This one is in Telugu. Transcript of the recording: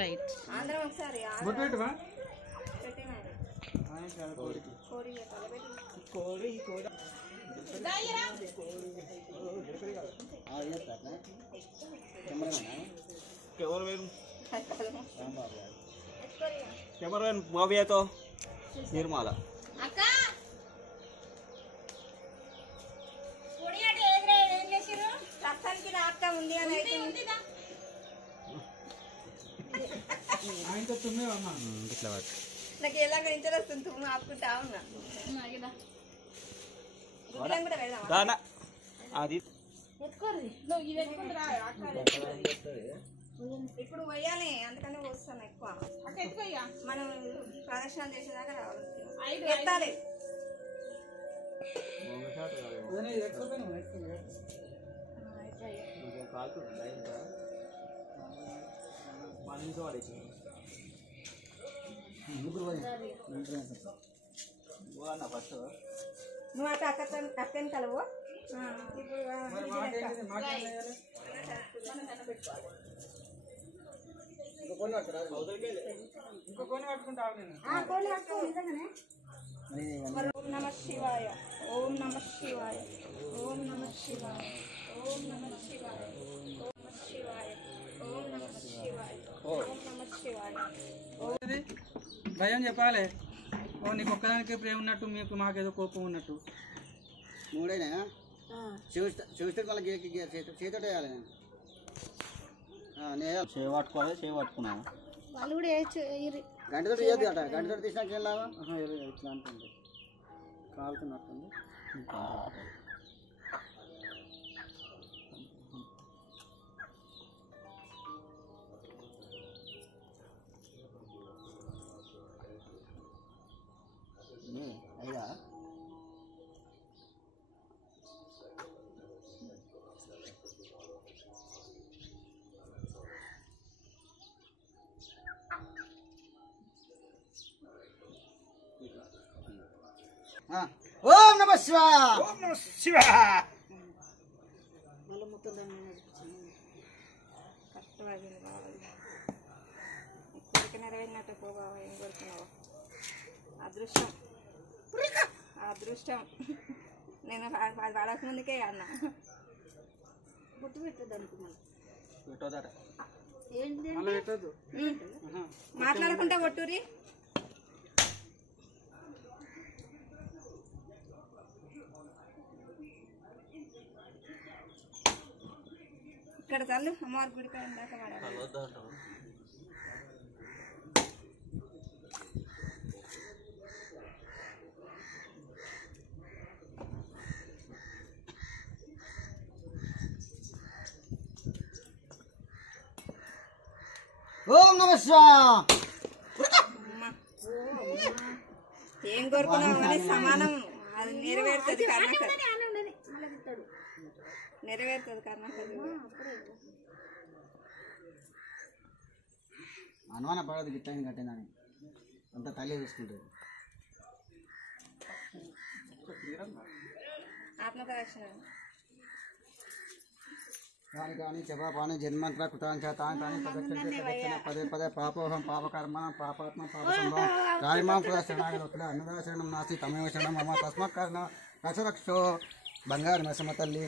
రైట్ అందరం ఒకసారి కెమెరా బాబయ్యతో నిర్మాల రక్తానికి రాక ఉంది అని అయితే నాకు ఎలా ఇంటర్ వస్తుంది తుమ్ము ఆపుకుంటా ఉన్నా కూడా వెళ్దాం అది ఇప్పుడు పోయాలి అందుకని వస్తాను ఎక్కువ మనం ప్రదర్శన చేసేదాకా రావాలి ఎత్తాలి నువ్వు అటు అక్కని కలవు ఇప్పుడు ఓం నమ శివాయ ఓం నమ శివాయ ఓం నమ శివాయ ఓం నమ శివాయ ఓం నమ శివాయ ఓం నమ శివాయ ఓం నమ శివాయ. భయం చెప్పాలి. ఓ నీకు ఒక్కదానికి ప్రేమ ఉన్నట్టు మీకు మాకేదో కోపం ఉన్నట్టు. మూడేనా చూస్తే మళ్ళీ చేతితో వేయాలి. నేను చేపట్టుకోవాలి, చేపట్టుకున్నాను. వాళ్ళు కూడా గంటతో తీయద్దు అట. గంటతో తీసినాక ఏం లాగా ఇట్లా అంటుంది, కాలుతున్నట్టుంది. అయినా ఓం నమ శివాయ. ఓం నమ శివాయ. కష్టపడింది బాగా కోరిక నెరవేరినట్టు పో బాబా. ఏం కోరుకున్నావు? అదృష్టం అదృష్టం. నేను అది పడక ముందుకే అన్నా గుర్తు పెట్టద్దు అనుకున్నాను. మాట్లాడకుండా కొట్టురి. ఇక్కడ చల్లు అమ్మవారి గుడికాయ దాకా వాడాలి. ఓం నమ శివాయ. ఏం కోరుకున్నావు అని సమానం. అది నెరవేరుతుంది కర్ణాకర్, నెరవేరుతుంది కర్ణాకర్. అనుమాన పడదు గిట్టని కట్టిందని అంత తల్లి చూసుకుంటుంది. ఆత్మప్రదక్షిణ కానీ జపాపాని జన్మంత్ర కృతాంచాతాని పదే పదే పాపోహం పాపకర్మ పాపాత్మ పాప సంభవం రాయమాం శరణాగతుల అన్నదా శరణం నాస్తి తమేవ శరణం మమ తస్మాత్ కారణ రక్షరక్షో బంగారు నరసింహ తల్లి.